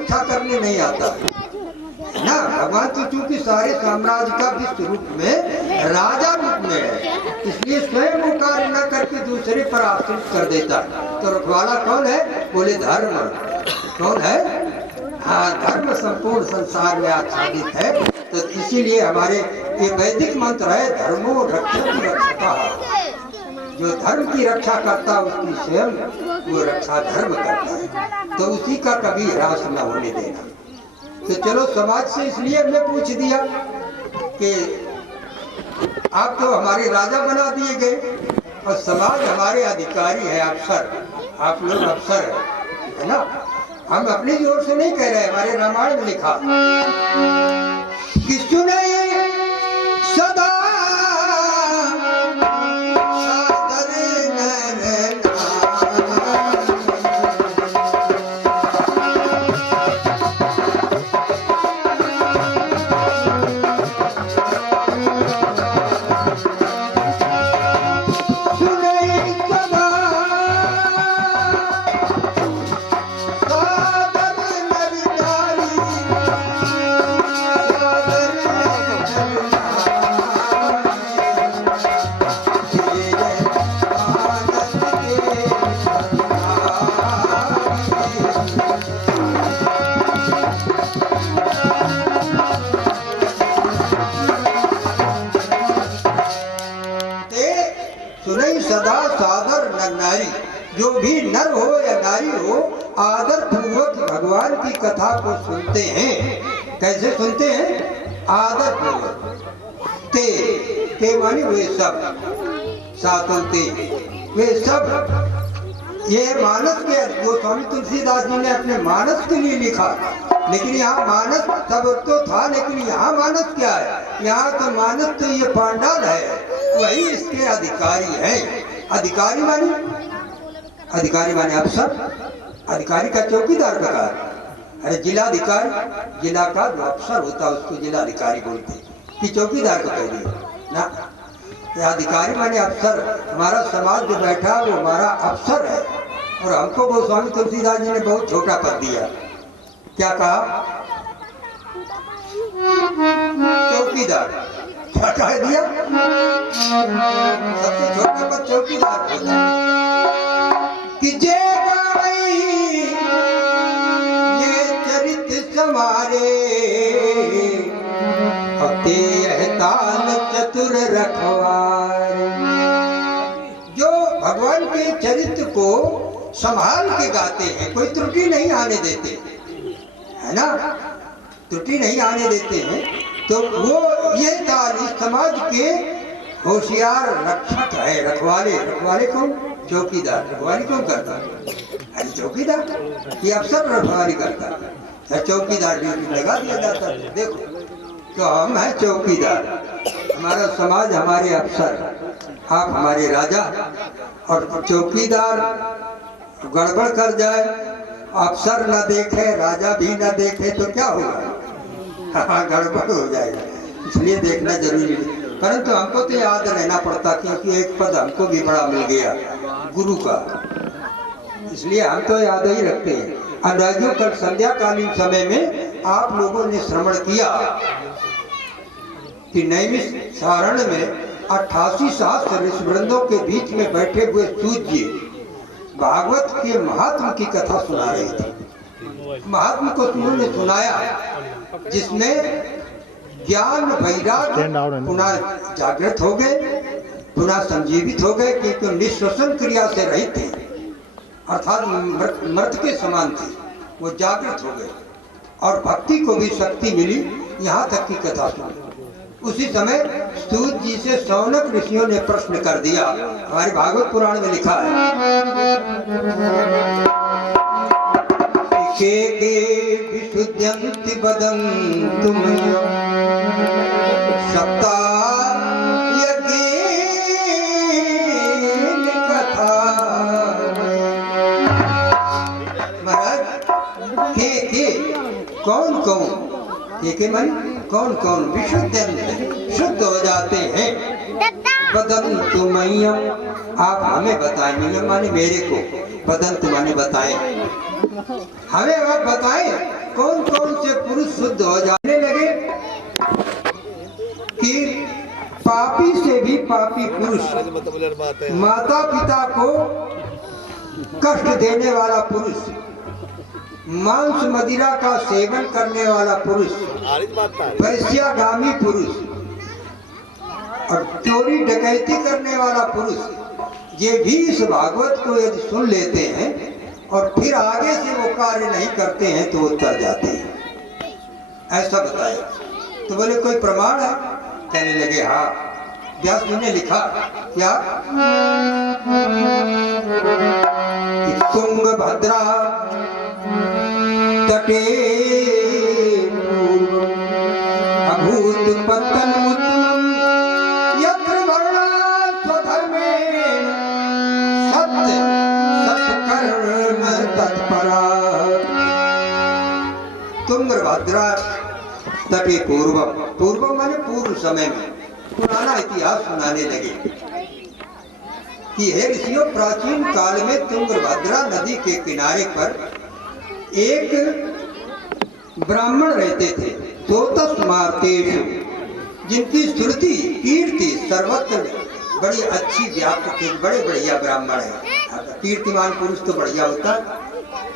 रक्षा करने नहीं आता ना। भगवान तो चूंकि सारे साम्राज्य का विश्व रूप में राजा रूप में है, इसलिए स्वयं वो कार्य न करके दूसरे पर आश्रित कर देता है। तो रखवाला कौन है? बोले धर्म। कौन है? हाँ, धर्म संपूर्ण संसार में आच्छादित है। तो इसीलिए हमारे ये वैदिक मंत्र है, धर्मो रक्षति रक्षता। जो धर्म की रक्षा करता है उसकी स्वयं वो रक्षा धर्म करता है, तो उसी का कभी ह्रास न होने देना। तो चलो समाज से इसलिए हमने पूछ दिया कि आप तो हमारे राजा बना दिए गए और समाज हमारे अधिकारी है, अफसर। आप लोग अफसर है ना। हम अपनी जोर से नहीं कह रहे, हमारे रामायण में लिखा कि सुने सदा सदा सादर नर नारी। जो भी नर हो या नारी हो, आदर पूर्वक भगवान की कथा को सुनते हैं। कैसे सुनते हैं? आदर पूर्वक। ते मानी वे सब, सातों ते वे सब। ये मानस के जो स्वामी तुलसीदास जी ने अपने मानस के लिए लिखा, लेकिन यहाँ मानस तब तो था, लेकिन यहाँ मानस क्या है? यहाँ तो मानस तो ये पांडाल है, वही इसके अधिकारी है। अधिकारी मानी, अधिकारी माने अफसर, अधिकारी का चौकीदार प्रकार। अरे जिलाधिकारी, जिला का जो अफसर होता है उसको जिलाधिकारी बोलते कि चौकीदार को कह दिया ना। अधिकारी माने अफसर। हमारा समाज जो बैठा वो हमारा अफसर है, और हमको गोस्वामी तुलसीदास जी ने बहुत छोटा पद दिया। क्या कहा? चौकीदार। क्या कह दिया? सबसे छोटा पद चौकीदार होता है कि जे ये चरित्र समारे ताल चतुर रखवारे। जो भगवान के चरित्र को संभाल के गाते हैं, कोई त्रुटि नहीं आने देते है ना, त्रुटि नहीं आने देते हैं, तो वो ये ताल इस समाज के होशियार रक्षक है, रखवाले। रखवाले कौन? चौकीदार। रखवाली कौन करता है? अरे चौकीदार। ये अफसर रखवाली करता है, चौकीदार ड्यूटी लगा दिया जाता है। देखो तो हम हैं चौकीदार, हमारा समाज हमारे अफसर, आप हमारे राजा। और चौकीदार गड़बड़ कर जाए, अफसर न देखे, राजा भी न देखे, तो क्या होगा? हाँ, गड़बड़ हो जाएगा। इसलिए देखना जरूरी है। परंतु हमको तो याद रहना पड़ता, क्योंकि एक पद हमको भी बड़ा मिल गया गुरु का, इसलिए हम तो याद ही रखते हैं। अंदाजों कल संध्याकालीन समय में आप लोगों ने श्रवण किया कि नैमिष सारण में 88 शास्त्र ऋषिवृंदों के बीच में बैठे हुए सूर्य भागवत के महात्म की कथा सुना रहे थे। महात्म को उन्होंने सुनाया, जिसमें ज्ञान वैराग्य पुनः जागृत हो गए, पुनः संजीवित हो गए, क्योंकि निश्वसन क्रिया से रहित थे, अर्थात मृत के समान थे, वो जागृत हो गए और भक्ति को भी शक्ति मिली। यहाँ तक की कथा सुनी। उसी समय सूत जी से शौनक ऋषियों ने प्रश्न कर दिया। हमारे भागवत पुराण में लिखा है के विशुद्ध्यन्ति वदन्तु सप्ता कथा। महाराज के कौन कौन, के मन कौन कौन विशुद्ध शुद्ध हो जाते हैं। वदन्तु मह्यम, आप हमें बताएं। मह्यम माने मेरे को, वदन्तु माने बताएं, हमें आप बताएं शुद्ध हो जाने लगे कि पापी से भी पापी पुरुष, माता पिता को कष्ट देने वाला पुरुष, मांस मदिरा का सेवन करने वाला पुरुष, वैश्यागामी पुरुष और चोरी डकैती करने वाला पुरुष, ये भी इस भागवत को यदि सुन लेते हैं और फिर आगे से वो कार्य नहीं करते हैं तो वो तर जाते हैं, ऐसा बताया। तो बोले कोई प्रमाण है? कहने लगे हाँ, व्यास जी ने लिखा क्या, तुंगभद्रा तटे अभूत पतन उत्तमम यत्र वर्णा स्वधर्मेण सत्य सत्कर्म तत्परा। तुंगभद्रा तटे पूर्वम, पूर्वम माने पूर्व समय में, पुराना इतिहास सुनाने लगे कि हे ऋषियों, प्राचीन काल में तुंगभद्रा नदी के किनारे पर एक ब्राह्मण रहते थे, सोतस्मार्तेषु, जिनकी श्रुति कीर्ति सर्वत्र बड़ी अच्छी व्याप्त थे, बड़े बढ़िया ब्राह्मण है। कीर्तिमान पुरुष तो बढ़िया होता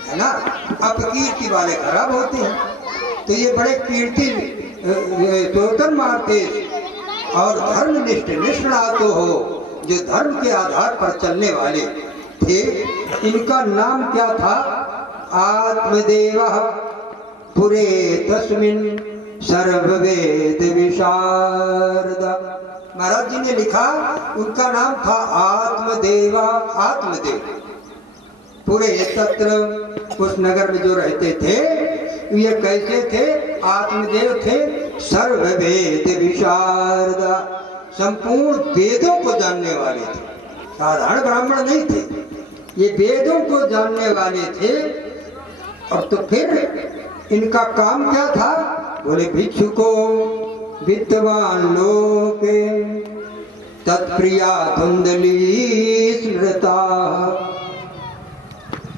है ना, अपकीर्ति वाले खराब होते हैं। तो ये बड़े कीर्ति सोतस्मार्तेषु और धर्मनिष्ठ निष्णात हो, जो धर्म के आधार पर चलने वाले थे। इनका नाम क्या था? आत्मदेवः पुरे तस्मिन् सर्ववेद विशारद। महाराज जी ने लिखा उनका नाम था आत्मदेवा, आत्मदेव। पूरे तत्र उस नगर में जो रहते थे ये कैसे थे? आत्मदेव थे, सर्ववेद विशारद, संपूर्ण वेदों को जानने वाले थे, साधारण ब्राह्मण नहीं थे, ये वेदों को जानने वाले थे। और तो फिर इनका काम क्या था? बोले भिक्षुको विद्वान लोके तत्प्रिया धुंधली स्मृता।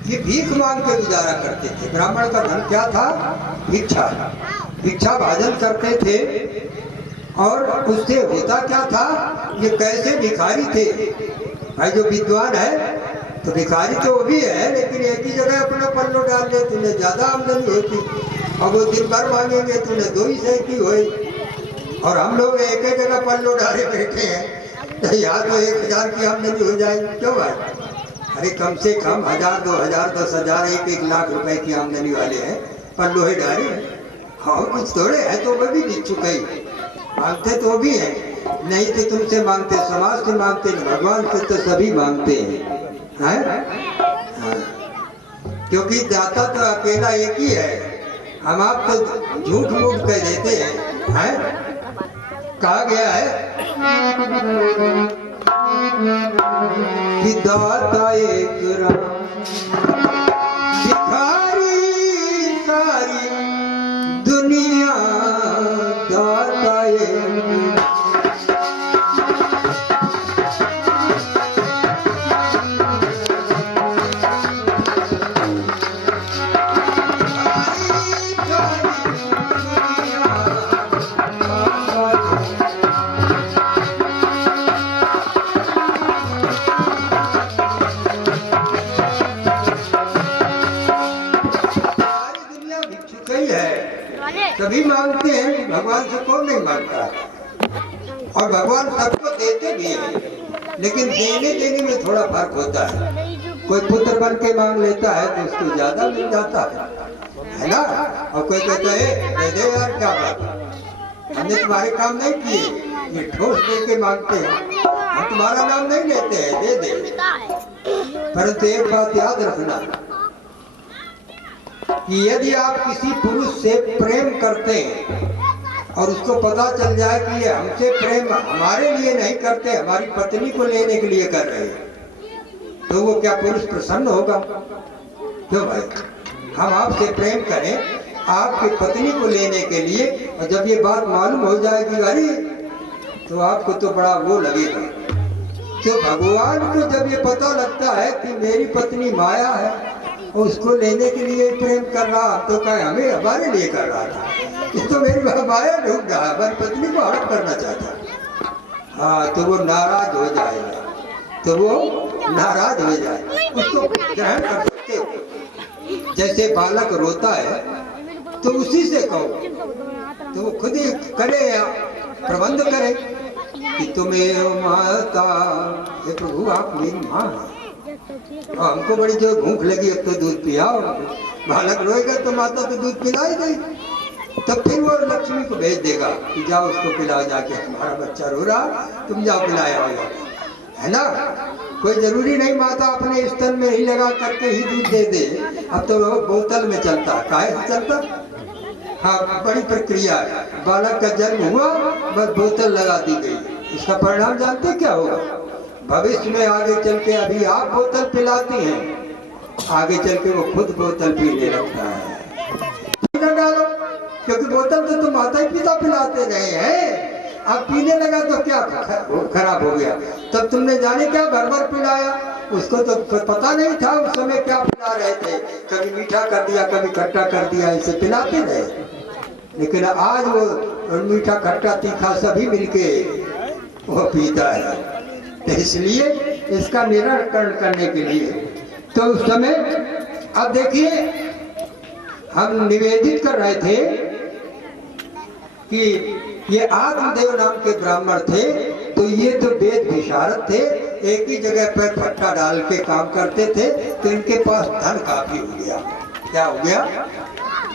ये भीख मांग के गुजारा करते थे। ब्राह्मण का धन क्या था? भिक्षा, भिक्षा भाजन करते थे। और उससे होता क्या था? ये कैसे भिखारी थे भाई, जो विद्वान है तो भिखारी तो वो भी है, लेकिन एक ही जगह अपना पल्लो डाल ले, तुम्हें ज्यादा आमदनी होती, और वो दिन भर मांगेंगे तुम्हें 2 ही सही की होई, और हम लोग एक ही जगह पल्लो डाले बैठे हैं, तो यहाँ तो 1000 की आमदनी हो जाएगी। क्यों भाई? अरे कम से कम 1000, 2000, 10,000, 1 लाख रुपए की आमदनी वाले हैं, पल्लो ही डाले। हाँ कुछ थोड़े है, तो वो भी भिक्षुक ही मांगते तो भी है, नहीं तो तुमसे मांगते, समाज से मांगते, भगवान से तो सभी मांगते हैं। हाँ। क्योंकि दाता तो अकेला एक ही है, हम आप तो झूठ मूठ कह देते हैं। कहा गया है कि दाता एक भिखारी सारी दुनिया, दाता एक। सभी मांगते हैं, भगवान से कौन नहीं मांगता है, और भगवान सबको देते भी हैं, लेकिन देने में थोड़ा फर्क होता है। कोई पुत्र बन के मांग लेता है तो उसको ज्यादा मिल जाता है ना, और कोई कहता है दे दे यार, क्या बात, हमने तुम्हारे काम नहीं किए, ये ठोस दे के मांगते हैं, हम तुम्हारा नाम नहीं लेते हैं, दे दे। परंतु एक बात याद रखना कि यदि आप किसी पुरुष से प्रेम करते हैं और उसको पता चल जाए कि ये हमसे प्रेम हमारे लिए नहीं करते, हमारी पत्नी को लेने के लिए कर रहे हैं, तो वो क्या पुरुष प्रसन्न होगा? क्यों भाई? हम आपसे प्रेम करें आपकी पत्नी को लेने के लिए, और जब ये बात मालूम हो जाएगी अरे, तो आपको तो बड़ा वो लगेगा। तो भगवान को जब ये पता लगता है कि मेरी पत्नी माया है उसको लेने के लिए प्रेम कर रहा, तो क्या हमें हमारे लिए कर रहा था? ये तो मेरी माया ढूंढ रहा, हमारी पत्नी को हड़प करना चाहता। हाँ, तो वो नाराज हो जाएगा, तो वो नाराज हो जाए, उसको ग्रहण कर सकते हो। जैसे बालक रोता है तो उसी से कहो, तो वो खुद ही करे या प्रबंध करे कि तुम्हें माता, हे प्रभु आप मेरी माँ है, हमको बड़ी जो भूख लगी, अब तो दूध पियाओ। बालक रोएगा तो माता तो दूध पिला ही देगी, तब फिर वो लक्ष्मी को भेज देगा कि जाओ उसको पिलाओ, जाके हमारा बच्चा रो रहा, तुम जाओ पिलाया हो, है ना। कोई जरूरी नहीं माता अपने स्तन में ही लगा करके ही दूध दे दे, अब तो बोतल में चलता, काहे से चलता। हाँ, बड़ी प्रक्रिया है। बालक का जन्म हुआ, बस बोतल लगा दी गई, इसका परिणाम जानते क्या होगा? भविष्य में आगे चल के, अभी आप बोतल पिलाती हैं, आगे चल के वो खुद बोतल पीने लगता है। न डालो, क्योंकि बोतल तो तुम माता ही पिता पिलाते रहे हैं, अब पीने लगा तो क्या खराब हो गया। तब तुमने जाने क्या भर भर पिलाया, उसको तो पता नहीं था उस समय क्या पिला रहे थे, कभी मीठा कर दिया, कभी खट्टा कर दिया, इसे पिलाते रहे। लेकिन आज वो मीठा खट्टा तीखा सभी मिलके वो पीता है। तो इसलिए इसका निराकरण करने के लिए तो उस समय, अब देखिए हम निवेदित कर रहे थे कि ये आत्मदेव नाम के ब्राह्मण थे, तो ये तो वेद विशारद थे, एक ही जगह पर फट्टा डाल के काम करते थे, तो इनके पास धन काफी हो गया। क्या हो गया?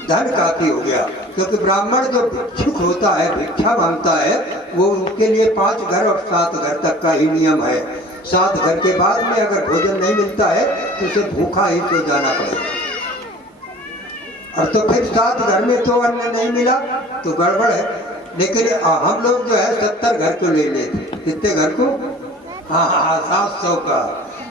धन काफी हो गया, क्योंकि ब्राह्मण जो भिक्षुक होता है, भिक्षा मांगता है, वो उनके लिए 5 घर और 7 घर तक का ही नियम है। 7 घर के बाद में अगर भोजन नहीं मिलता है तो उसे भूखा ही सो जाना पड़ेगा, और तो फिर 7 घर में तो अन्न नहीं मिला तो गड़बड़ है। लेकिन हम लोग जो है 70 घर को ले लेते। कितने घर को? हाँ, 700 का,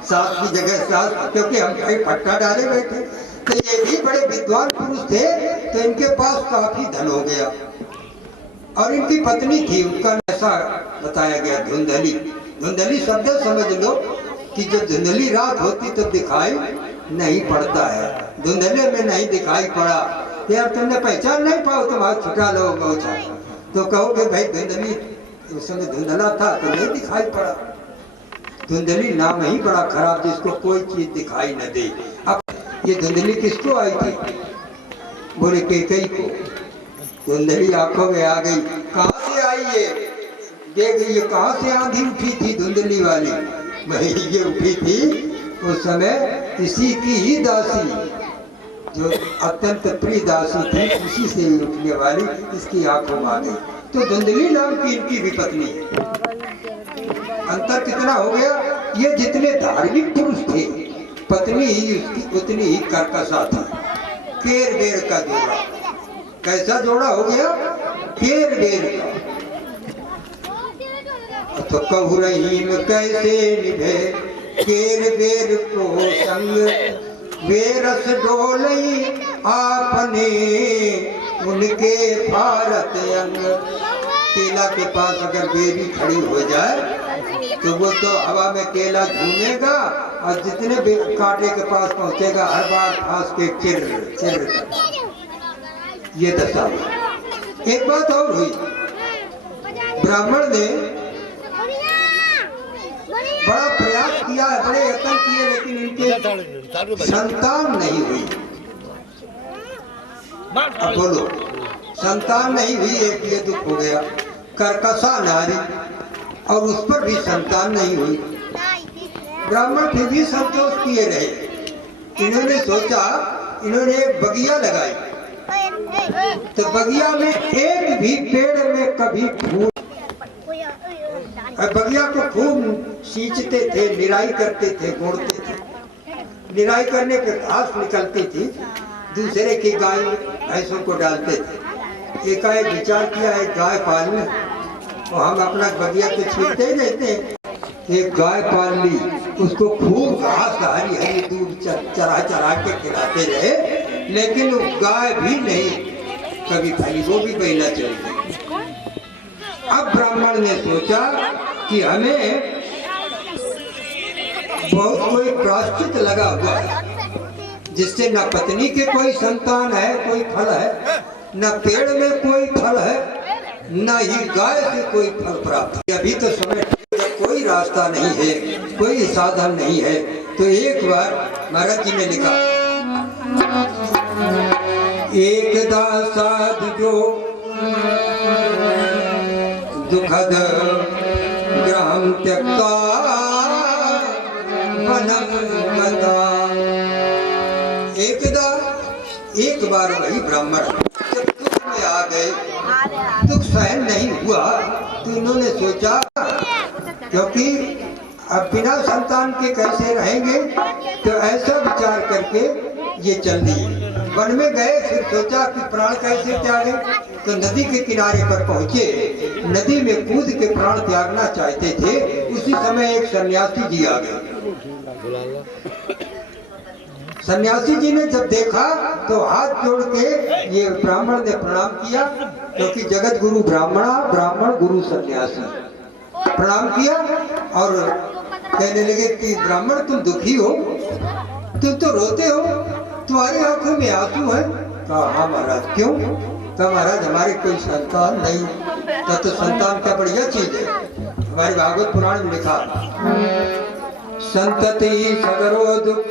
7 की जगह 7, क्योंकि हम कहीं फट्टा डाले बैठे। तो ये भी बड़े विद्वान पुरुष थे, तो इनके पास काफी धन हो गया। और इनकी पत्नी थी, उनका ऐसा बताया गया धुंधली। धुंधली शब्द समझ लो कि जब धुंधली रात होती तो दिखाई नहीं पड़ता है। धुंधले में नहीं दिखाई पड़ा, यार तुमने पहचान नहीं पाओ, तुम हाथ छुटा लो गौछा, तो कहोगे भाई धुंधली उस समय धुंधला था तो नहीं दिखाई पड़ा। धुंधली नाम ही बड़ा खराब, जिसको कोई चीज दिखाई न दे। अब ये धुंधली किसको आई थी? बोले कैकेयी को। धुंधली आंखों में आ गई। कहाँ से आई ये? देख ये कहाँ से आंधी उठी थी धुंधली वाली? भाई ये उठी थी उस समय इसी की ही दासी, जो अत्यंत प्रिय दासी थी, उसी से ही उठने वाली इसकी आंखों में आ गई। तो धुंधली नाम की इनकी भी पत्नी। अंतर कितना हो गया? ये जितने धार्मिक पुरुष थे, पत्नी ही उसकी उतनी ही कर्कशा थी। केर बेर का जोड़ा। कैसा जोड़ा हो गया? केर बेर का। तो कहु रहीम कैसे निभे केर बेर को संग, वे रस डोलई आपने उनके भारत अंग। केला के पास अगर बेरी खड़ी हो जाए तो वो तो हवा में केला झूमेगा, और जितने कांटे के पास पहुंचेगा हर बार फांस के चिर चिर। ये दशा। एक बात और हुई, ब्राह्मण ने बड़ा प्रयास किया है, बड़े यत्न किए, लेकिन इनके संतान नहीं हुई। अब बोलो, संतान नहीं हुई, एक ये दुख हो गया। कर्कशा नारी, और उस पर भी संतान नहीं हुई। ब्राह्मण फिर भी संतोष किए रहे। इन्होंने सोचा, इन्होंने एक बगिया लगाई, तो बगिया में एक भी पेड़ में कभी फूल, बगिया को खूब सींचते थे, निराई करते थे, गोड़ते थे। निराई करने के घास निकलती थी, दूसरे की गाय भैंसों को डालते थे। एकाएक विचार किया एक गाय पाल लें, और हम अपना बगिया तो छीलते ही रहते हैं। एक गाय पाल ली, उसको खूब घास हरी हरी दूध चरा चरा के खिलाते रहे, लेकिन गाय भी नहीं कभी फली, वो भी बहला चल गई। अब ब्राह्मण ने सोचा कि हमें बहुत कोई प्रायश्चित लगा हुआ है, जिससे न पत्नी के कोई संतान है, कोई फल है, न पेड़ में कोई फल है, न ही गाय से कोई फल प्राप्त। अभी तो समय कोई रास्ता नहीं है, कोई साधन नहीं है। तो एक बार महाराज जी ने लिखा, एकदा साधु जो दुखद ग्रहम त्यक्ता वनम गता। एक बार वही ब्राह्मण जब दुख में आ गए, दुख सहन नहीं हुआ, तो इन्होंने सोचा क्योंकि अब बिना संतान के कैसे रहेंगे, तो ऐसा विचार करके ये चल दिए वन में गए। फिर सोचा कि प्राण कैसे त्यागे, तो नदी के किनारे पर पहुंचे। नदी में कूद के प्राण त्यागना चाहते थे। उसी समय एक सन्यासी जी आ गए। सन्यासी जी ने जब देखा तो हाथ जोड़ के ये ब्राह्मण ने प्रणाम किया, क्योंकि जगत गुरु ब्राह्मणा, ब्राह्मण गुरु सन्यासी। प्रणाम किया और कहने लगे कि ब्राह्मण तुम दुखी हो, तुम तो रोते हो, तुम्हारी आंखों में आंसू है। कहा हाँ महाराज, क्यों? कहा महाराज हमारे कोई संतान नहीं। तो संतान क्या बढ़िया चीज है। हमारे भागवत पुराण में लिखा, संतति सगरो दुख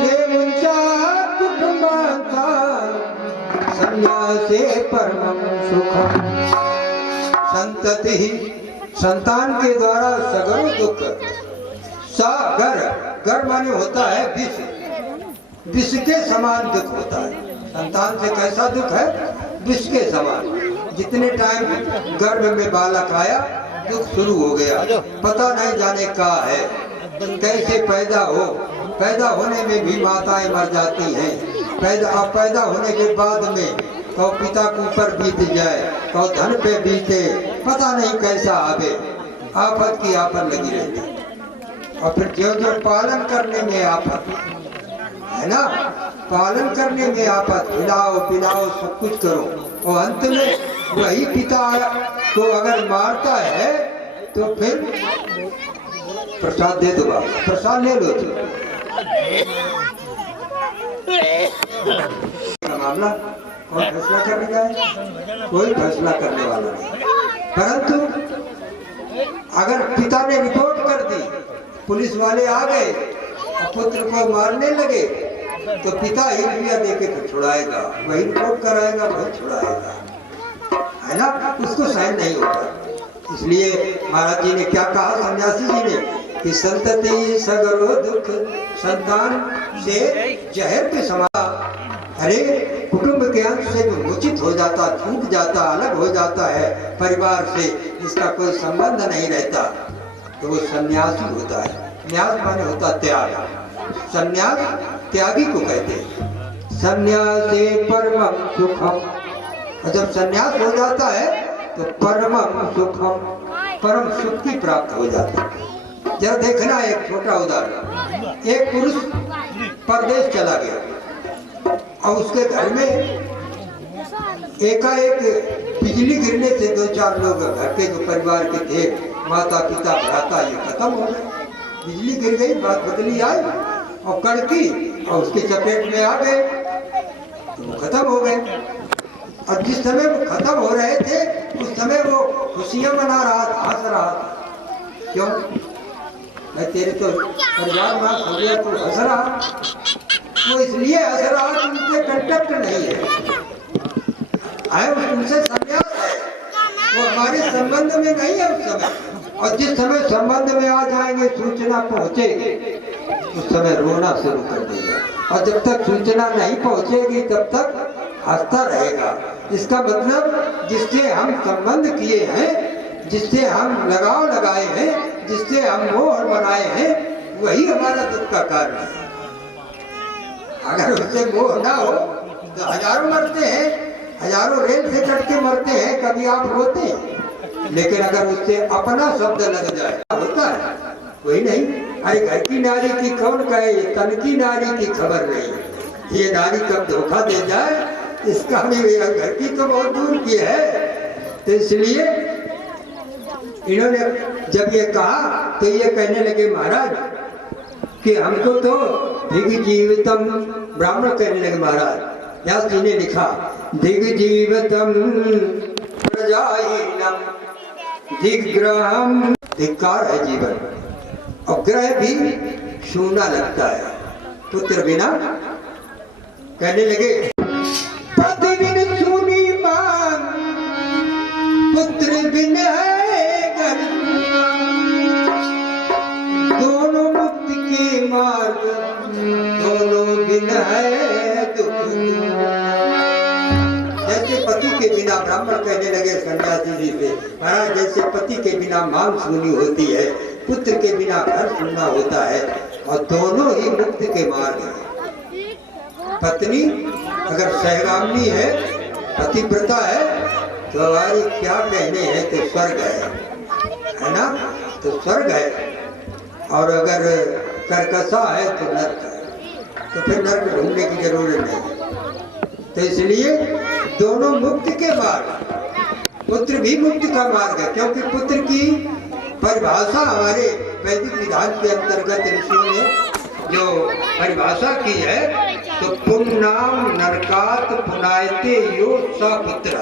रे मुंचा कुटुंबांता संन्यासे परमं सुखम। संतति संतान के द्वारा सगरो दुख। सागर गर माने होता है विष, विष के समान दुख होता है। संतान से कैसा दुख है? विष के समान। जितने टाइम गर्भ में बालक आया दुख शुरू हो गया, पता नहीं जाने का है कैसे पैदा हो। पैदा होने में भी माताएं मर जाती हैं। पैदा होने के बाद में तो पिता के ऊपर बीत जाए, तो धन पे बीते, पता नहीं कैसा आवे, आफत की आफत लगी रहती। और फिर जो जो पालन करने में आफत है ना, पालन करने में आफत, खिलाओ पिलाओ सब कुछ करो, और अंत में वही पिता को अगर मारता है तो फिर प्रसाद दे दो, प्रसाद ले लो। तो मामला कौन फैसला करने जाए? कोई फैसला करने वाला नहीं। परंतु अगर पिता ने रिपोर्ट कर दी, पुलिस वाले आ गए और पुत्र को मारने लगे, तो पिता ही रुपया देके तो छुड़ाएगा, वही रिपोर्ट कराएगा, वही छुड़ाएगा, है ना। उसको सहन नहीं होता। इसलिए महाराज जी ने क्या कहा सन्यासी जी ने कि संतति सगरो दुख संतान से जहर के समान। अरे कुटुंब के अंश से जो मोचित हो जाता, छूट जाता, अलग हो जाता है परिवार से, इसका कोई संबंध नहीं रहता, तो वो सन्यासी होता है। न्यास माने होता त्याग। सन्यास त्यागी को कहते हैं। सन्यासे परमं सुखम। और जब सन्यास हो जाता है तो परमं सुखम, परम सुख की प्राप्त हो जाता है। जब देखना एक छोटा उदाहरण, एक पुरुष परदेश चला गया और उसके घर में एकाएक बिजली गिरने से 2-4 लोग घर के जो परिवार के थे, माता पिता भ्राता, ये खत्म हो गए। बिजली गिर गई, बात बदली आई और कड़की और उसके चपेट में आ गए, तो वो खत्म हो गए। और जिस समय वो खत्म हो रहे थे उस समय वो खुशियां मना रहा था, हंस रहा था। क्यों? मैं तेरे तो परिवार में हो गया, तो हंस रहा। वो इसलिए हंस रहा कि उनसे कंटेक्ट नहीं है, उनसे संन्यास है, वो हमारे संबंध में नहीं है उस समय। और जिस समय संबंध में आ जाएंगे, सूचना पहुंचेगी, उस समय रोना शुरू कर देगा। और जब तक सूचना नहीं पहुंचेगी तब तक हंसता रहेगा। इसका मतलब जिससे हम संबंध किए हैं, जिससे हम लगाव लगाए हैं, जिससे हम मोह बनाए हैं, वही हमारा दुख का कारण है। अगर उससे मोह ना हो तो हजारों मरते हैं, हजारों रेल से कट के मरते हैं, कभी आप रोते हैं। लेकिन अगर उससे अपना शब्द लग जाए, होता है कोई नहीं। अरे घर की नारी की कौन कहे, तन की नारी की खबर नहीं। ये नारी कब धोखा दे जाए इसका भी, घर की तो बहुत दूर की है। तो इसलिए इन्होंने जब ये कहा तो ये कहने लगे, महाराज कि हमको तो दिग जीवितम, ब्राह्मण कहने लगे महाराज, व्यास जी ने लिखा दिग जीवितम प्रजाहीनम दिग्ग्रहम, धिक्कार है जीवन, और ग्रह भी शून्य लगता है पुत्र बिना। कहने लगे पति बिन सूनी मान, पुत्र बिन है घर, दोनों मुक्ति के मार्ग, दोनों बिन है दुख। जैसे पति के बिना, ब्राह्मण कहने लगे सन्यासी जी से, महाराज जैसे पति के बिना मांग शून्य होती है, पुत्र के बिना घर शून्य होता है, और दोनों ही मुक्ति के मार्ग हैं। पत्नी अगर सहगामिनी है, पतिव्रता है, तो हमारी क्या कहने हैं, तो स्वर्ग है ना, तो स्वर्ग है, और अगर कर्कशा है तो नर्क है, तो फिर नर्क ढूंढने की जरूरत नहीं। तो इसलिए दोनों मुक्ति के मार्ग, पुत्र भी मुक्ति का मार्ग है, क्योंकि पुत्र की परिभाषा हमारे वैदिक विधान के अंतर्गत ऋषियों ने जो परिभाषा की है, तो पुन्नाम नरकात पुनायते यो स पुत्र,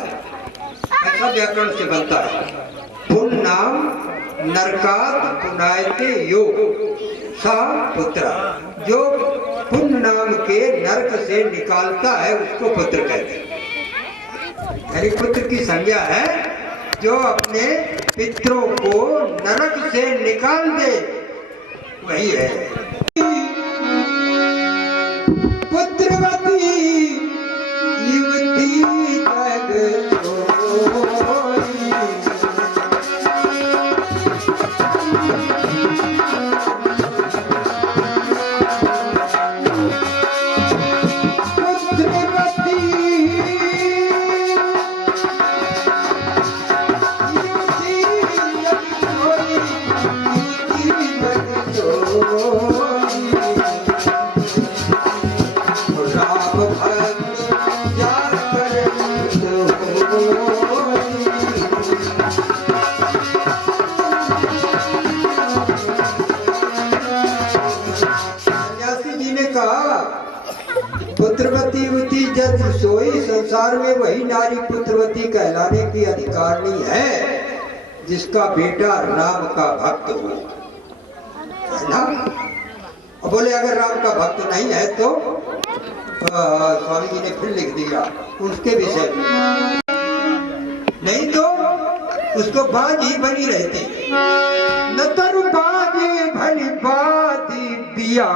ऐसा व्याकरण से बनता है। पुन्नाम नरकात पुनायते यो स पुत्र, जो पुण्य नाम के नरक से निकालता है उसको पुत्र कहते हैं। यानी पुत्र की संज्ञा है जो अपने पितरों को नरक से निकाल दे, वही है पुत्रवती युवती जग सोई। पुत्रवती युवती जग सोई, संसार में वही नारी पुत्रवती कहलाने की अधिकारिणी है जिसका बेटा राम का भक्त हो, है ना। और बोले अगर राम का भक्त नहीं है तो स्वामी जी ने फिर लिख दिया उसके विषय में, नहीं तो उसको बाज ही बनी रहती, न तरु बाजे भली बादी बिया।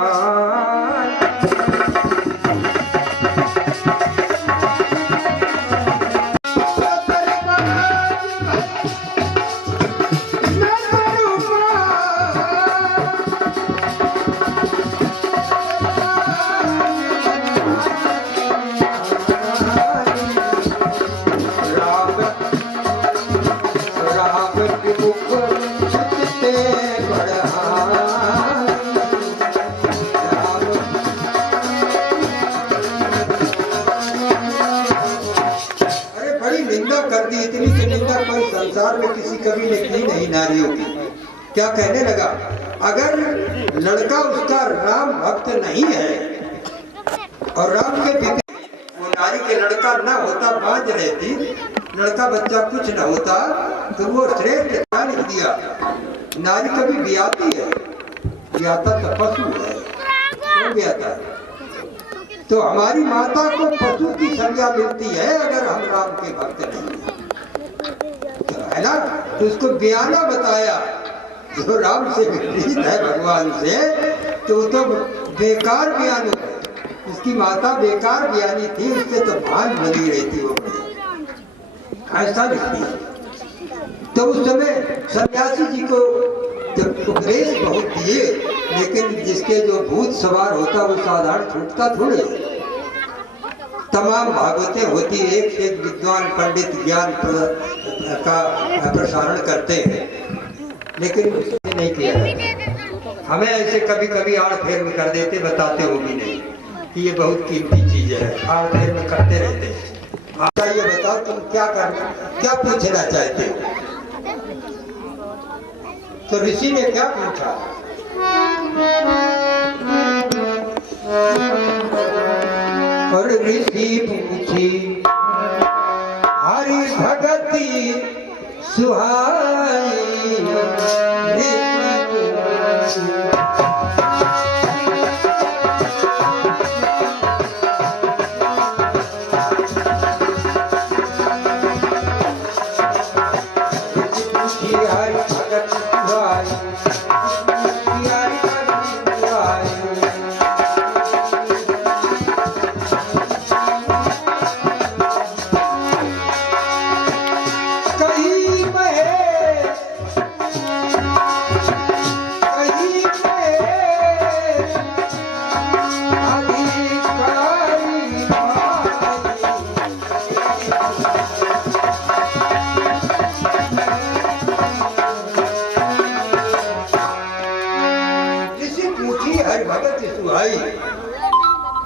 संसार में किसी कवि ने की नहीं नारियों की। क्या कहने लगा, अगर लड़का उसका राम भक्त नहीं है और राम के पिता वो नारी के लड़का ना होता, बांझ रहती, लड़का बच्चा कुछ ना होता, तो वो श्रेष्ठ क्या लिख दिया, नारी कभी ब्याती है, ब्याता तो पशु है, कौन ब्याता है। तो हमारी माता को पशु की संज्ञा मिलती है अगर हम राम के भक्त नहीं है, है ना। तो उसको बयाना बताया, जो राम से विपरीत है भगवान से, तो वो तो बेकार बयान हो गए। उसकी माता बेकार बयानी थी, उससे तो भान बनी रहती वो, ऐसा लिखती। तो उस समय सन्यासी जी को जब उपदेश बहुत दिए, लेकिन जिसके जो भूत सवार होता वो साधारण छूटता थोड़े। तमाम भागवतें होती, एक से एक विद्वान पंडित ज्ञान का प्रसारण करते हैं, लेकिन उसने नहीं किया। हमें ऐसे कभी कभी आड़ फेर में कर देते, बताते हो भी नहीं कि ये बहुत कीमती चीज है, आड़ फेर में करते रहते हैं। आपका ये बताओ तुम क्या करना, क्या पूछना चाहते हो। तो ऋषि ने क्या पूछा, और ऋषि पूछी हरि भगति सुहाई।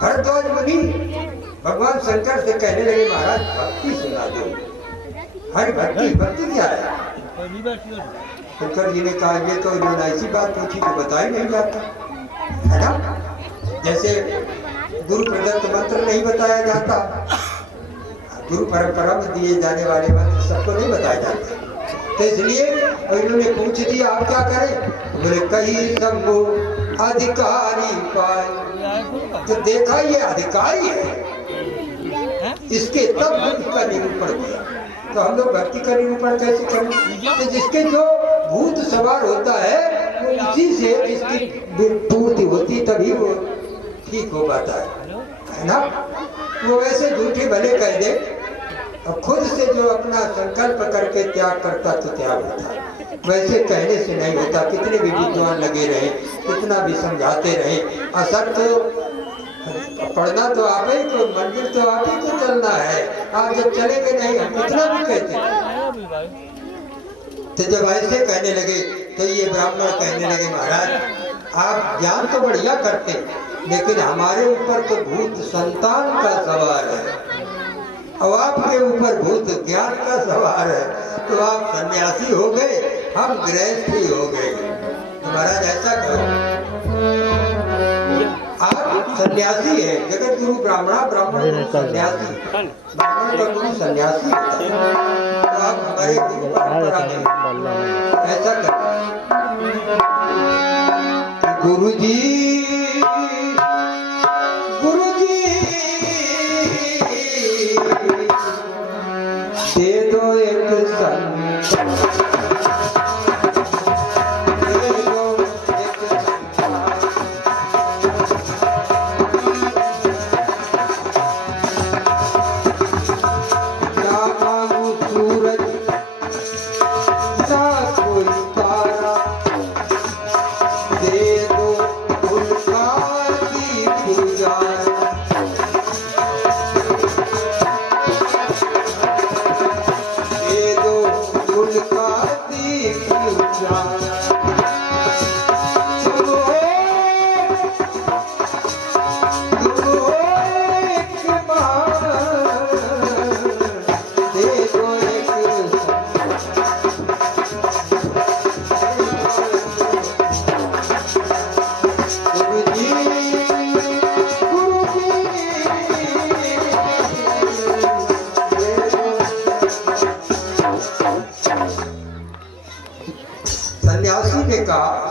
भरद्वाज मुनि भगवान शंकर से कहने लगे महाराज भक्ति सुना दो। हरि भक्ति भक्ति क्या है? शंकर जी ने कहा ये तो इन्होंने ऐसी बात पूछी तो बता ही नहीं जाता है ना। जैसे गुरु प्रदत्त मंत्र नहीं बताया जाता, गुरु परंपरा में दिए जाने वाले मंत्र सबको नहीं बताए जाते, तो इसलिए इन्होंने पूछ दिया आप क्या करें? बोले कहीं शंभु अधिकारी पाए। तो देखा ये अधिकारी है, इसके तब भक्ति का निरूपण किया। तो हम लोग भक्ति का निरूपण कैसे करें? तो जिसके जो भूत सवार होता है वो उसी से इसकी पूर्ति होती तभी वो ठीक हो पाता है ना। वो वैसे झूठे भले कह दे और खुद से जो अपना संकल्प करके त्याग करता तो त्याग होता है, वैसे कहने से नहीं होता। कितने भी विद्वान लगे रहे, कितना भी समझाते रहे, असर तो पढ़ना तो आप ही को, मंदिर तो आप ही को चलना है। आप जब चलेंगे नहीं हम कितना भी कहते। तो जब ऐसे कहने लगे तो ये ब्राह्मण कहने लगे महाराज आप ज्ञान तो बढ़िया करते लेकिन हमारे ऊपर तो भूत संतान का सवार है और आपके ऊपर भूत ज्ञान का सवार है। तो आप सन्यासी हो गए, हम गृहस्थी हो गए। तो महाराज ऐसा करो, आप सन्यासी है, जगत गुरु ब्राह्मण, ब्राह्मण गुरु सन्यासी, ब्राह्मण का गुरु सन्यासी होता है। तो आप हमारे गुरु परंपरा में ऐसा करो। गुरु जी दे दो एक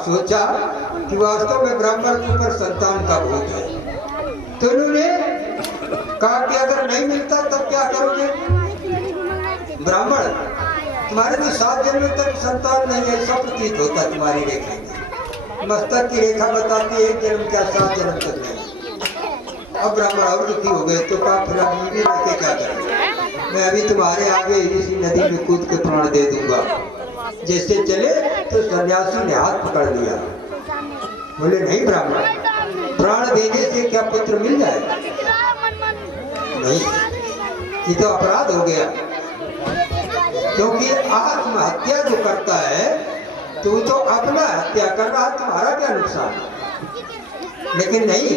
सोचा कि वास्तव में ब्राह्मण के ऊपर संतान का भूत है। तो उन्होंने कहा कि अगर नहीं मिलता तब क्या करोगे? ब्राह्मण तुम्हारे तो 7 जन्म तक संतान नहीं है, सब प्रतीत होता तुम्हारी रेखा, मस्तक की रेखा बताती है 1 जन्म क्या 7 जन्म तक नहीं। अब ब्राह्मण और दुखी हो गए तो कहा फिर अब ये लेके क्या करें? मैं अभी तुम्हारे आगे इसी नदी में कूद के प्राण दे दूंगा। जैसे चले तो सन्यासी ने हाथ पकड़ लिया, बोले नहीं ब्राह्मण, प्राण देने से क्या पुत्र मिल जाएगा? नहीं, ये तो अपराध हो गया, क्योंकि आत्महत्या जो करता है तो तो अपना हत्या कर रहा, तुम्हारा क्या नुकसान? लेकिन नहीं,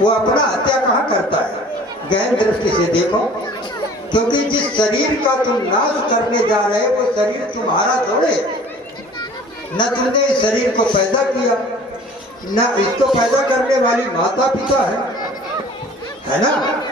वो अपना हत्या कहाँ करता है? गहन दृष्टि से देखो, क्योंकि जिस शरीर का तुम नाश करने जा रहे वो शरीर तुम्हारा थोड़े, न तुमने इस शरीर को पैदा किया, ना इसको पैदा करने वाली माता पिता है ना।